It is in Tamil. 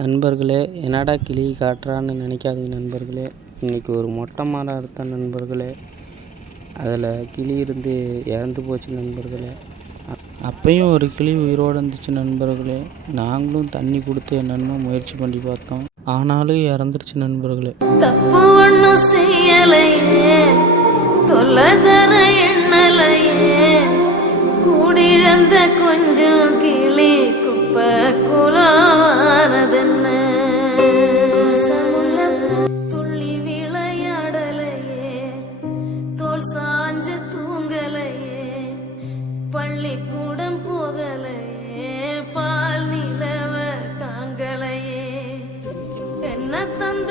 நண்பர்களே, என்னடா கிளி காட்டுறான்னு நினைக்காதீங்க நண்பர்களே. இன்றைக்கி ஒரு மொட்டை மரம் அறுத்த நண்பர்களே. அதில் கிளி இருந்து இறந்து போச்சு நண்பர்களே. அப்பையும் ஒரு கிளி உயிரோடு இருந்துச்சு நண்பர்களே. நாங்களும் தண்ணி கொடுத்து என்னென்னமோ முயற்சி பண்ணி பார்த்தோம், ஆனாலும் இறந்துருச்சு நண்பர்களே. தப்பு ஒன்றும் செய்யலையே, தொலைதர எண்ணலையே, கூடிழந்த கொஞ்சம் கிளி குப்பை குலானதென்ன, துள்ளி விளையாடலையே, தோல் சாஞ்சு தூங்கலையே, பள்ளிக்கூடம் போகலையே, பால் நிலவ காங்கலையே, என்ன தந்த